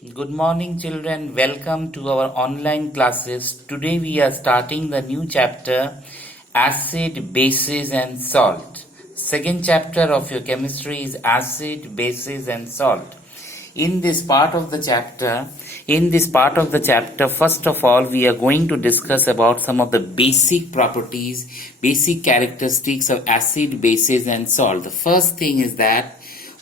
Good morning, children. Welcome to our online classes. Today we are starting the new chapter Acid, Bases and Salt. Second chapter of your chemistry is Acid, Bases and Salt. In this part of the chapter, first of all, we are going to discuss about some of the basic properties, basic characteristics of acid, bases and salt. The first thing is that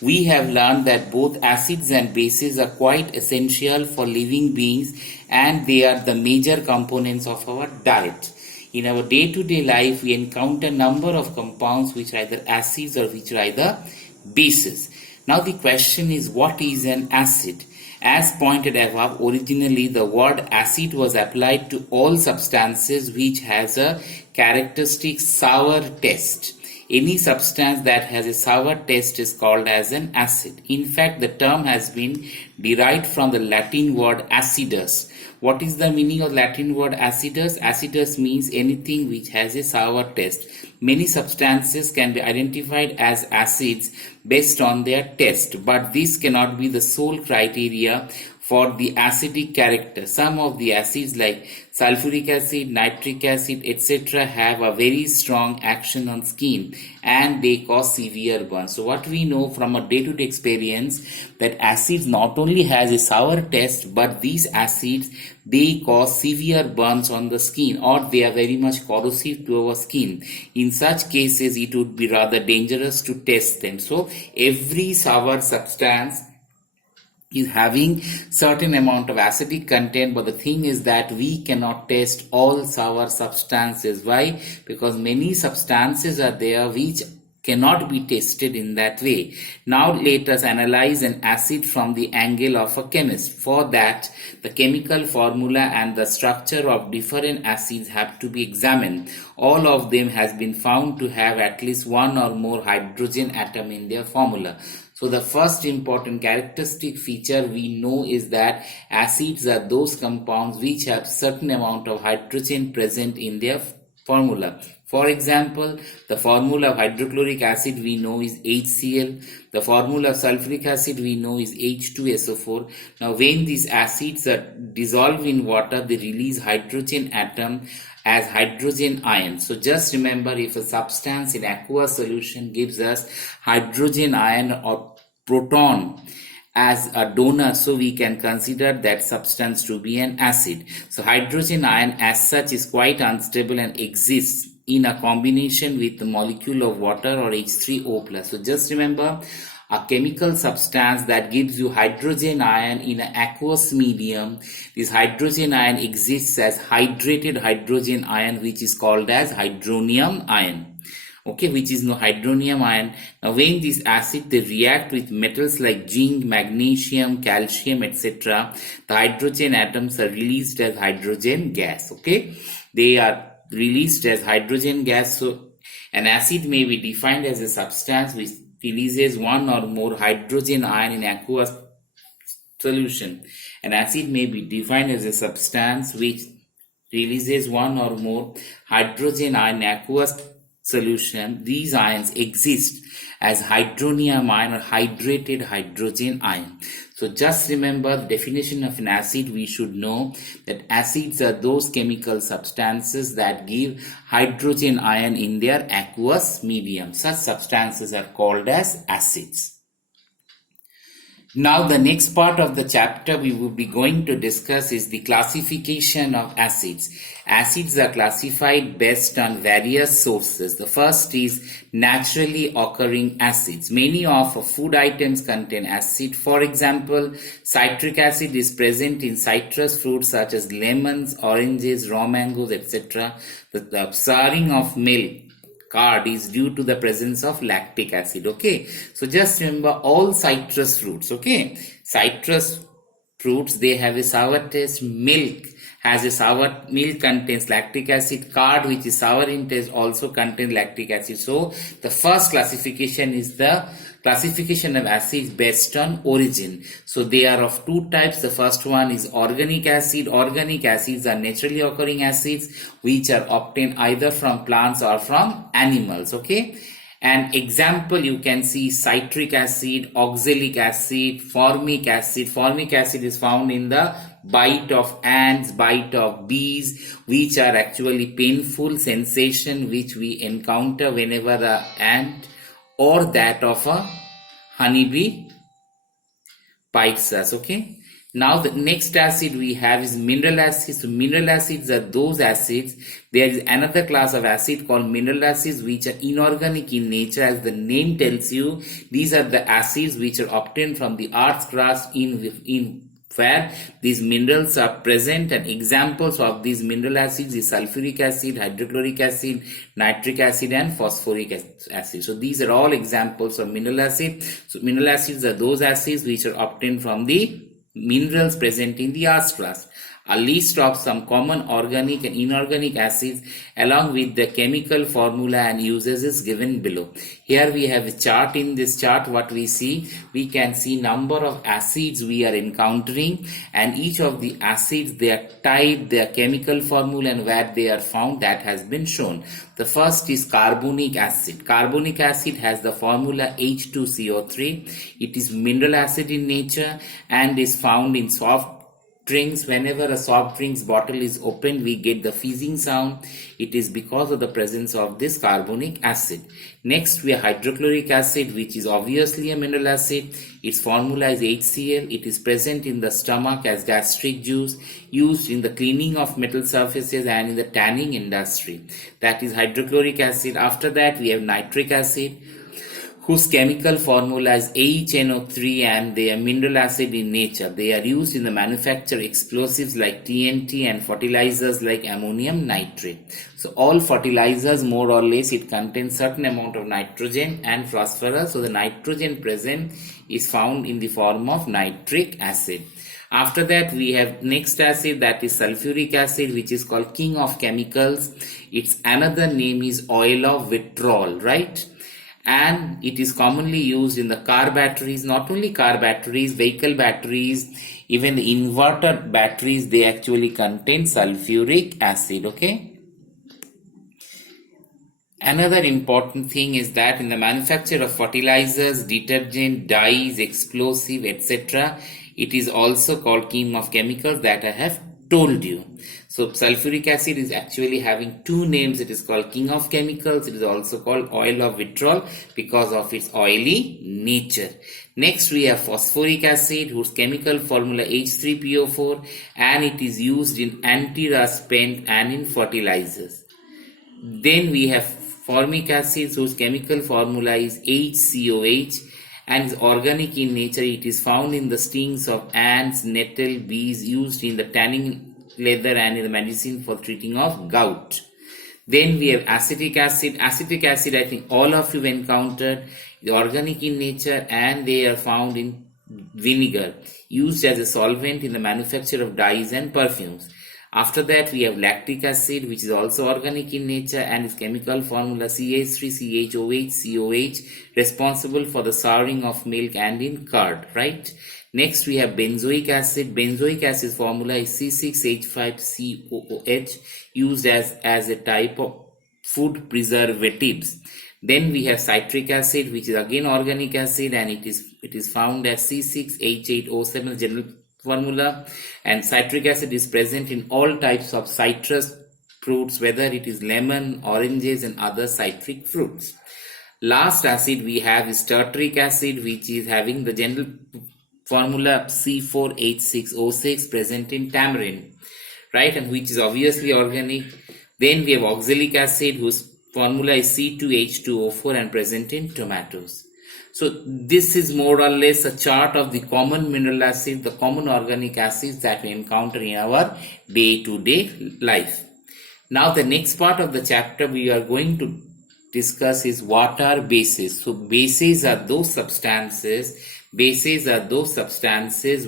we have learned that both acids and bases are quite essential for living beings and they are the major components of our diet. In our day-to-day life, we encounter a number of compounds which are either acids or which are either bases. Now the question is, what is an acid? As pointed above, originally the word acid was applied to all substances which has a characteristic sour taste. Any substance that has a sour taste is called as an acid. In fact, the term has been derived from the Latin word acidus. What is the meaning of Latin word acidus? Acidus means anything which has a sour taste. Many substances can be identified as acids based on their taste, but this cannot be the sole criteria for the acidic character. Some of the acids like sulphuric acid, nitric acid, etc. have a very strong action on skin and they cause severe burns. So what we know from a day-to-day experience that acids not only has a sour taste, but these acids they cause severe burns on the skin or they are very much corrosive to our skin. In such cases it would be rather dangerous to test them. So every sour substance is having certain amount of acidic content, but the thing is that we cannot test all sour substances. Why? Because many substances are there which cannot be tested in that way. Now let us analyze an acid from the angle of a chemist. For that, the chemical formula and the structure of different acids have to be examined. All of them has been found to have at least one or more hydrogen atom in their formula. So the first important characteristic feature we know is that acids are those compounds which have certain amount of hydrogen present in their formula. For example, the formula of hydrochloric acid we know is HCl. The formula of sulphuric acid we know is H2SO4. Now when these acids are dissolved in water, they release hydrogen atom as hydrogen ion. So just remember, if a substance in aqueous solution gives us hydrogen ion or proton as a donor, so we can consider that substance to be an acid. So hydrogen ion as such is quite unstable and exists in a combination with the molecule of water or H3O+. So just remember, a chemical substance that gives you hydrogen ion in an aqueous medium, this hydrogen ion exists as hydrated hydrogen ion, which is called as hydronium ion. Okay, which is no hydronium ion. Now when these acids they react with metals like zinc, magnesium, calcium, etc., the hydrogen atoms are released as hydrogen gas. Okay, they are released as hydrogen gas. So an acid may be defined as a substance which releases one or more hydrogen ion in aqueous solution. An acid may be defined as a substance which releases one or more hydrogen ion in aqueous solution. These ions exist as hydronium ion or hydrated hydrogen ion. So just remember the definition of an acid. We should know that acids are those chemical substances that give hydrogen ion in their aqueous medium. Such substances are called as acids. Now the next part of the chapter we will be going to discuss is the classification of acids. Acids are classified based on various sources. The first is naturally occurring acids. Many of food items contain acid. For example, citric acid is present in citrus fruits such as lemons, oranges, raw mangoes, etc. The souring of milk curd is due to the presence of lactic acid. Okay, so just remember all citrus fruits. Okay, citrus fruits they have a sour taste. Milk has a sour, milk contains lactic acid. Curd, which is sour in taste, also contains lactic acid. So the first classification is the classification of acids based on origin. So they are of two types. The first one is organic acid. Organic acids are naturally occurring acids which are obtained either from plants or from animals. Okay, An example you can see citric acid, oxalic acid, formic acid. Formic acid is found in the bite of ants, bite of bees, which are actually painful sensation which we encounter whenever an ant or that of a honeybee bites us. Okay. Now the next acid we have is mineral acids. So mineral acids are those acids. There is another class of acid called mineral acids which are inorganic in nature. As the name tells you, these are the acids which are obtained from the earth's crust in where these minerals are present, and examples of these mineral acids is sulphuric acid, hydrochloric acid, nitric acid and phosphoric acid. So these are all examples of mineral acid. So mineral acids are those acids which are obtained from the minerals present in the earth's crust. A list of some common organic and inorganic acids along with the chemical formula and uses is given below. Here we have a chart. In this chart what we can see number of acids we are encountering, and each of the acids, their type, their chemical formula and where they are found, that has been shown. The first is carbonic acid. Carbonic acid has the formula H2CO3. It is mineral acid in nature and is found in soft drinks. Whenever a soft drinks bottle is opened, we get the fizzing sound. It is because of the presence of this carbonic acid. Next we have hydrochloric acid, which is obviously a mineral acid. Its formula is HCl. It is present in the stomach as gastric juice, used in the cleaning of metal surfaces and in the tanning industry. That is hydrochloric acid. After that we have nitric acid, whose chemical formula is HNO3, and they are mineral acid in nature. They are used in the manufacture explosives like TNT and fertilizers like ammonium nitrate. So all fertilizers, more or less, it contains certain amount of nitrogen and phosphorus. So the nitrogen present is found in the form of nitric acid. After that we have next acid, that is sulphuric acid, which is called king of chemicals. Its another name is oil of vitriol, right? And it is commonly used in the car batteries. Not only car batteries, vehicle batteries, even the inverter batteries, they actually contain sulphuric acid. Okay. Another important thing is that in the manufacture of fertilizers, detergent, dyes, explosive, etc., it is also called king of chemicals, that I have told you. So sulphuric acid is actually having two names. It is called king of chemicals. It is also called oil of vitriol because of its oily nature. Next we have phosphoric acid, whose chemical formula H3PO4, and it is used in anti-rust paint and in fertilizers. Then we have formic acid, whose chemical formula is HCOH and is organic in nature. It is found in the stings of ants, nettle, bees, used in the tanning leather and in the medicine for treating of gout. Then we have acetic acid. Acetic acid, I think all of you encountered. The organic in nature and they are found in vinegar, used as a solvent in the manufacture of dyes and perfumes. After that we have lactic acid, which is also organic in nature and its chemical formula CH3CHOH, responsible for the souring of milk and in curd, right? Next we have benzoic acid. Benzoic acid formula is C6H5COOH, used as a type of food preservatives. Then we have citric acid, which is again organic acid, and it is found as C6H8O7 general formula. And citric acid is present in all types of citrus fruits, whether it is lemon, oranges and other citric fruits. Last acid we have is tartaric acid, which is having the general formula C4H6O6, present in tamarind, right, and which is obviously organic. Then we have oxalic acid, whose formula is C2H2O4 and present in tomatoes. So this is more or less a chart of the common mineral acids, the common organic acids that we encounter in our day-to-day life. Now the next part of the chapter we are going to discuss is what are bases. So bases are those substances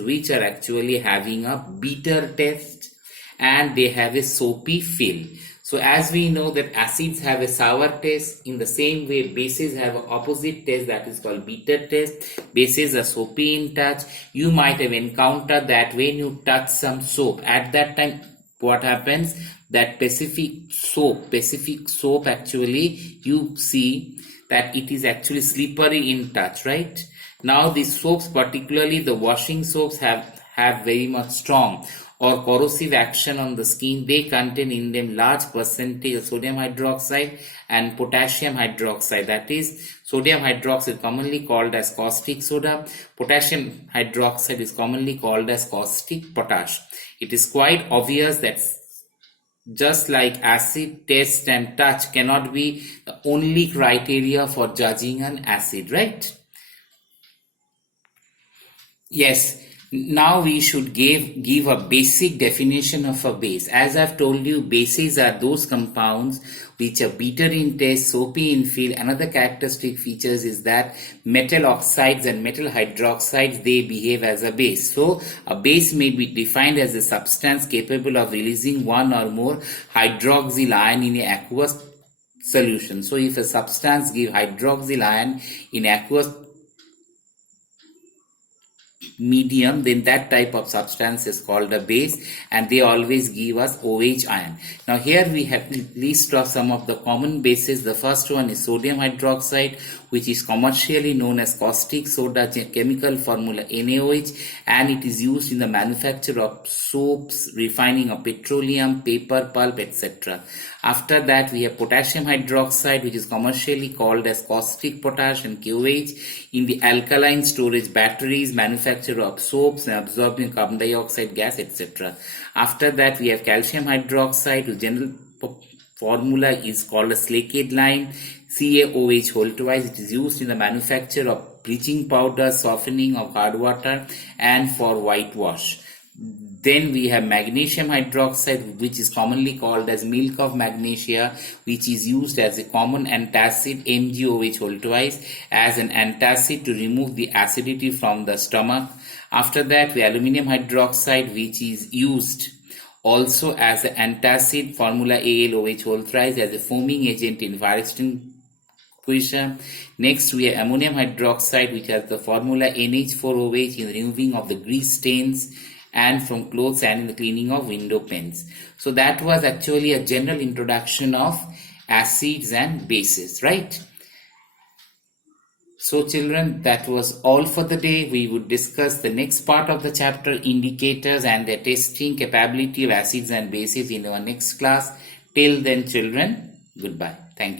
which are actually having a bitter taste and they have a soapy feel. So as we know that acids have a sour taste, in the same way bases have an opposite taste, that is called bitter taste. Bases are soapy in touch. You might have encountered that when you touch some soap, at that time what happens, that specific soap actually, you see that it is actually slippery in touch, right? Now these soaps, particularly the washing soaps, have very much strong or corrosive action on the skin. They contain in them large percentage of sodium hydroxide and potassium hydroxide. That is, sodium hydroxide commonly called as caustic soda. Potassium hydroxide is commonly called as caustic potash. It is quite obvious that just like acid, taste and touch cannot be the only criteria for judging an acid, right? Yes, now we should give a basic definition of a base. As I've told you, bases are those compounds which are bitter in taste, soapy in feel. Another characteristic features is that metal oxides and metal hydroxides, they behave as a base. So a base may be defined as a substance capable of releasing one or more hydroxyl ion in an aqueous solution. So if a substance gives hydroxyl ion in aqueous medium, then that type of substance is called a base, and they always give us OH ion. Now here we have a list of some of the common bases. The first one is sodium hydroxide, which is commercially known as caustic soda, chemical formula NaOH, and it is used in the manufacture of soaps, refining of petroleum, paper, pulp, etc. After that, we have potassium hydroxide, which is commercially called as caustic potash and KOH, in the alkaline storage batteries, manufacture of soaps, and absorbing carbon dioxide gas, etc. After that, we have calcium hydroxide, whose general formula is called a slaked lime, CaOH whole twice. It is used in the manufacture of bleaching powder, softening of hard water, and for whitewash. Then we have magnesium hydroxide, which is commonly called as milk of magnesia, which is used as a common antacid, MgOH whole twice, as an antacid to remove the acidity from the stomach. After that, we have aluminum hydroxide, which is used also as an antacid, formula AlOH whole thrice, as a foaming agent in fire extinguisher. Next, we have ammonium hydroxide, which has the formula NH4OH in removing of the grease stains and from clothes and in the cleaning of window panes. So that was actually a general introduction of acids and bases, right? So children, that was all for the day. We would discuss the next part of the chapter, indicators and their testing capability of acids and bases, in our next class. Till then children, goodbye. Thank you.